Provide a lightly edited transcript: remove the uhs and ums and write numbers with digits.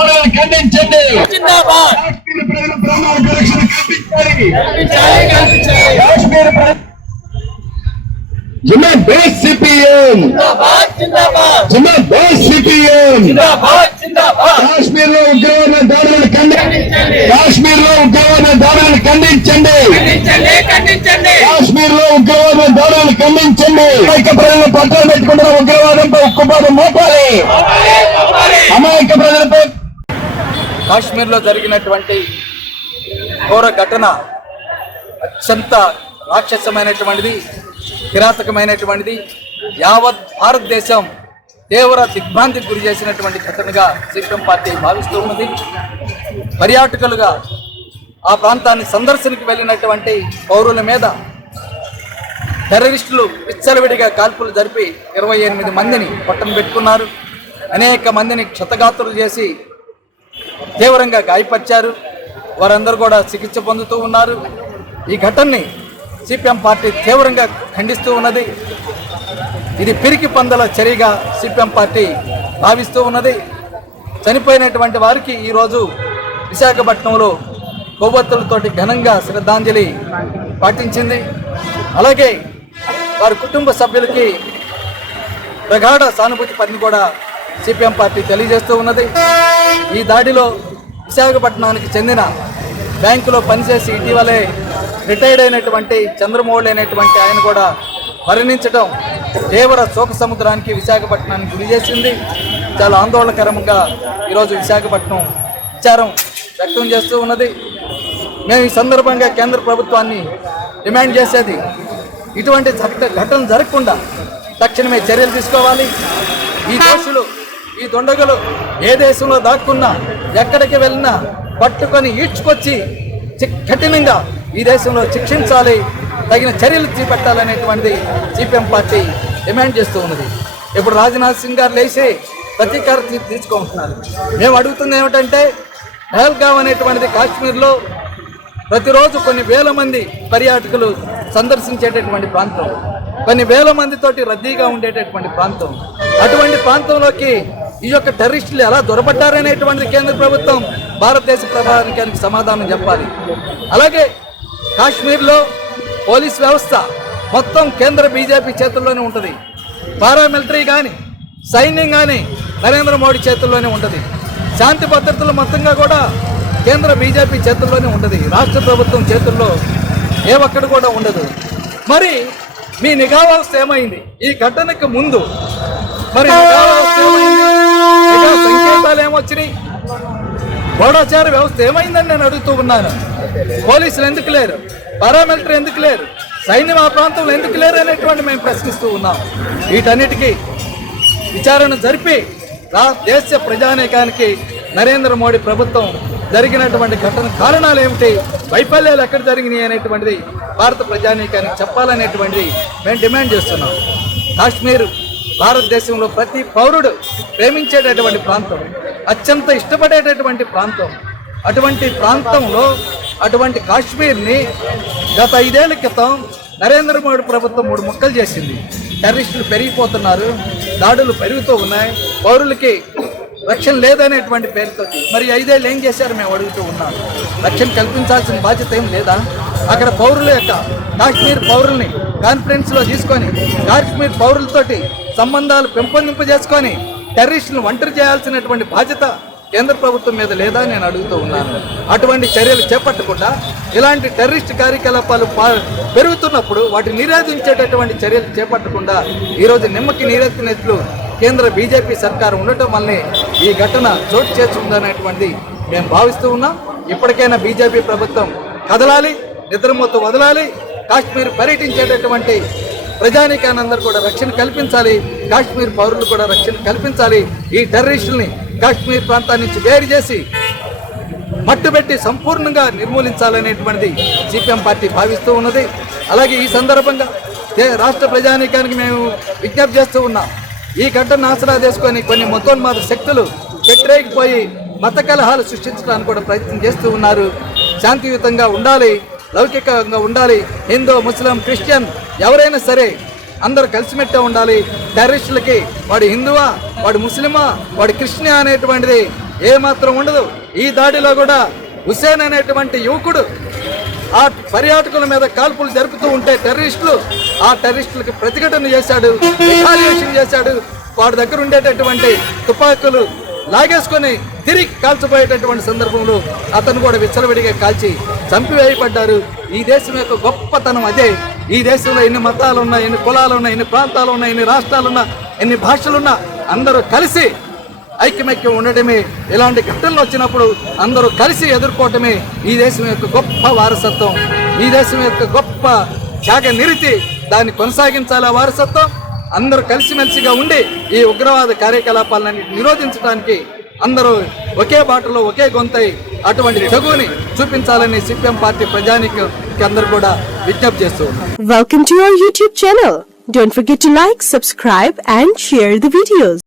దాడులను ఖండించండి. కాశ్మీర్ ప్రజల ప్రాణాలకు రక్షణ కల్పించాలి. కాశ్మీర్ జిందాబాద్ సిపిఎం, జిందాబాద్ సిపిఎం. కాశ్మీర్ లో ఉగ్రవాద దాడులను ఖండించండి. కాశ్మీర్ లో ఉగ్రవాద దాడులను ఖండించండి. కాశ్మీర్ లో ఉగ్రవాద దాడులను ఖండించండి. అమాయక ప్రజలను పట్టాలు పెట్టుకుంటున్న ఉగ్రవాదంపై ఉక్కుపాదం మోపాలి. అమాయక ప్రజలపై కాశ్మీర్ లో జరిగినటువంటి ఘోర ఘటన అత్యంత రాక్షసమైనటువంటిది, కిరాతకమైనటువంటిది. యావత్ భారతదేశం తీవ్ర దిగ్భ్రాంతికి గురి చేసినటువంటి ఘటనగా సిపిఎం పార్టీ భావిస్తూ ఉన్నది. పర్యాటకులుగా ఆ ప్రాంతాన్ని సందర్శనకు వెళ్ళినటువంటి పౌరుల మీద టెర్రరిస్టులు విచ్చలవిడిగా కాల్పులు జరిపి 28 మందిని పొట్టన పెట్టుకున్నారు. అనేక మందిని క్షతగాత్రులు చేసి తీవ్రంగా గాయపరిచారు. వారందరూ కూడా చికిత్స పొందుతూ ఉన్నారు. ఈ ఘటనని సిపిఎం పార్టీ తీవ్రంగా ఖండిస్తూ ఉన్నది. ఇది పిరికి పందల చర్యగా సిపిఎం పార్టీ భావిస్తూ ఉన్నది. చనిపోయినటువంటి వారికి ఈరోజు విశాఖపట్నంలో కొవ్వొత్తులతోటి ఘనంగా శ్రద్ధాంజలి పాటించింది. అలాగే వారి కుటుంబ సభ్యులకి ప్రగాఢ సానుభూతి పని కూడా సిపిఎం పార్టీ తెలియజేస్తూ ఉన్నది. ఈ దాడిలో విశాఖపట్నానికి చెందిన బ్యాంకులో పనిచేసి ఇటీవలే రిటైర్డ్ అయినటువంటి చంద్రమౌళి అనేటువంటి ఆయన కూడా మరణించడం తీవ్ర శోక సముద్రానికి విశాఖపట్నానికి గురి చేసింది. చాలా ఆందోళనకరంగా ఈరోజు విశాఖపట్నం విచారం వ్యక్తం చేస్తూ ఉన్నది. మేము ఈ సందర్భంగా కేంద్ర ప్రభుత్వాన్ని డిమాండ్ చేసేది, ఇటువంటి ఘటన జరగకుండా తక్షణమే చర్యలు తీసుకోవాలి. ఈ దోషులు, ఈ దొండగలు ఏ దేశంలో దాక్కున్నా ఎక్కడికి వెళ్ళినా పట్టుకొని ఈడ్చుకొచ్చి కఠినంగా ఈ దేశంలో శిక్షించాలి, తగిన చర్యలు చేపట్టాలనేటువంటిది సిపిఎం పార్టీ డిమాండ్ చేస్తూ ఉన్నది. ఇప్పుడు రాజ్నాథ్ సింగ్ గారు లేచి ప్రతీకారం తీసుకుంటున్నారు. మేము అడుగుతుంది ఏమిటంటే, పహల్గామ్ అనేటువంటిది కాశ్మీర్లో ప్రతిరోజు కొన్ని వేల మంది పర్యాటకులు సందర్శించేటటువంటి ప్రాంతం, కొన్ని వేల మందితోటి రద్దీగా ఉండేటటువంటి ప్రాంతం. అటువంటి ప్రాంతంలోకి ఈ యొక్క టెర్రరిస్టులు ఎలా దొరపడ్డారనేటువంటిది కేంద్ర ప్రభుత్వం భారతదేశ ప్రభుత్వానికి సమాధానం చెప్పాలి. అలాగే కాశ్మీర్లో పోలీస్ వ్యవస్థ మొత్తం కేంద్ర బీజేపీ చేతుల్లోనే ఉంటుంది. పారామిలిటరీ కానీ సైన్యం కానీ నరేంద్ర మోడీ చేతుల్లోనే ఉంటుంది. శాంతి భద్రతలు మొత్తంగా కూడా కేంద్ర బీజేపీ చేతుల్లోనే ఉంటుంది. రాష్ట్ర ప్రభుత్వం చేతుల్లో ఏ ఒక్కడు కూడా ఉండదు. మరి మీ నిఘా వ్యవస్థ ఏమైంది? ఈ ఘటనకు ముందు మరి నిఘా వ్యవస్థ ఏమైంది? నిఘా సంకేతాలు ఏమొచ్చినాయి? గూఢచార వ్యవస్థ ఏమైందని నేను అడుగుతూ ఉన్నాను. పోలీసులు ఎందుకు లేరు? పారామిలిటరీ ఎందుకు లేరు? సైన్యం ఆ ప్రాంతంలో ఎందుకు లేరు అనేటువంటి మేము ప్రశ్నిస్తూ ఉన్నాం. వీటన్నిటికీ విచారణ జరిపి దేశ ప్రజానీకానికి నరేంద్ర మోడీ ప్రభుత్వం జరిగినటువంటి ఘటన కారణాలు ఏమిటి, వైఫల్యాలు ఎక్కడ జరిగినాయి అనేటువంటిది భారత ప్రజానీకానికి చెప్పాలనేటువంటిది మేము డిమాండ్ చేస్తున్నాం. కాశ్మీర్ భారతదేశంలో ప్రతి పౌరుడు ప్రేమించేటటువంటి ప్రాంతం, అత్యంత ఇష్టపడేటటువంటి ప్రాంతం. అటువంటి ప్రాంతంలో అటువంటి కాశ్మీర్ని గత 5 ఏళ్ల క్రితం నరేంద్ర మోడీ ప్రభుత్వం 3 ముక్కలు చేసింది. టెర్రరిస్టులు పెరిగిపోతున్నారు, దాడులు పెరుగుతూ ఉన్నాయి, పౌరులకి రక్షణ లేదనేటువంటి పేరుతో మరి 5 ఏళ్ళు ఏం చేశారు మేము అడుగుతూ ఉన్నాం. రక్షణ కల్పించాల్సిన బాధ్యత ఏం లేదా? అక్కడ పౌరుల యొక్క కాశ్మీర్ పౌరుల్ని కాన్ఫరెన్స్లో తీసుకొని కాశ్మీర్ పౌరులతోటి సంబంధాలు పెంపొందింపజేసుకొని టెర్రరిస్టులను ఒంటరి చేయాల్సినటువంటి బాధ్యత కేంద్ర ప్రభుత్వం మీద లేదా నేను అడుగుతూ ఉన్నాను. అటువంటి చర్యలు చేపట్టకుండా ఇలాంటి టెర్రరిస్ట్ కార్యకలాపాలు పెరుగుతున్నప్పుడు వాటిని నిరోధించేటటువంటి చర్యలు చేపట్టకుండా ఈరోజు నిమ్మకి నీరెత్తినట్లు కేంద్ర బీజేపీ సర్కారు ఉండటం వల్లే ఈ ఘటన చోటు చేసుకుందనేటువంటిది మేము భావిస్తూ ఉన్నాం. ఇప్పటికైనా బీజేపీ ప్రభుత్వం కదలాలి, నిద్రమొత్తు వదలాలి, కాశ్మీర్ పర్యటించేటటువంటి ప్రజానీకానందరూ కూడా రక్షణ కల్పించాలి, కాశ్మీర్ పౌరులు కూడా రక్షణ కల్పించాలి. ఈ టెర్రరిస్టుల్ని కాశ్మీర్ ప్రాంతాన్ని నుంచి వేరు చేసి మట్టుబెట్టి సంపూర్ణంగా నిర్మూలించాలనేటువంటిది సిపిఎం పార్టీ భావిస్తూ ఉన్నది. అలాగే ఈ సందర్భంగా రాష్ట్ర ప్రజానీకానికి మేము విజ్ఞప్తి చేస్తూ ఉన్నాం. ఈ ఘటనను ఆసరా చేసుకొని కొన్ని మతోన్మాద శక్తులు చెట్రేగిపోయి మత కలహాలు సృష్టించడానికి కూడా ప్రయత్నం చేస్తూ ఉన్నారు. శాంతియుతంగా ఉండాలి, లౌకికంగా ఉండాలి. హిందూ, ముస్లిం, క్రిస్టియన్ ఎవరైనా సరే అందరూ కలిసిమెట్టే ఉండాలి. టెర్రరిస్టులకి వాడు హిందువా, వాడు ముస్లిమా, వాడు క్రిస్టియన్ అనేటువంటిది ఏమాత్రం ఉండదు. ఈ దాడిలో కూడా హుసేన్ అనేటువంటి యువకుడు ఆ పర్యాటకుల మీద కాల్పులు జరుపుతూ ఉంటే ఆ టెర్రరిస్టులకు ప్రతిఘటన చేశాడు, రిటాలియేషన్ చేశాడు. వాడి దగ్గర ఉండేటటువంటి తుపాకులు లాగేసుకొని తిరిగి కాల్చిపోయేటటువంటి సందర్భంలో అతను కూడా విచ్చలవిడిగా కాల్చి చంపివేయబడ్డారు. ఈ దేశం యొక్క గొప్పతనం అదే. ఈ దేశంలో ఎన్ని మతాలున్నా, ఎన్ని కులాలున్నా, ఎన్ని ప్రాంతాలున్నా, ఎన్ని రాష్ట్రాలున్నా, ఎన్ని భాషలున్నా అందరూ కలిసి ఐక్యమైక్యం ఉండటమే, ఇలాంటి ఘటనలు వచ్చినప్పుడు అందరూ కలిసి ఎదుర్కోవటమే ఈ దేశం యొక్క గొప్ప వారసత్వం, ఈ దేశం యొక్క గొప్ప త్యాగ నిరతి. దాన్ని కొనసాగించాలి. ఆ వారసత్వం అందరూ కలిసిమెలిసిగా ఉండి ఈ ఉగ్రవాద కార్యకలాపాలను నిరోధించడానికి అందరూ ఒకే బాటలో ఒకే గొంతై అటువంటి తెగుని చూపించాలని సిపిఎం పార్టీ ప్రజానికి అందరూ కూడా విజ్ఞప్తి చేస్తూ ఉన్నారు. Welcome to our YouTube channel. Don't forget to like, subscribe and share the videos.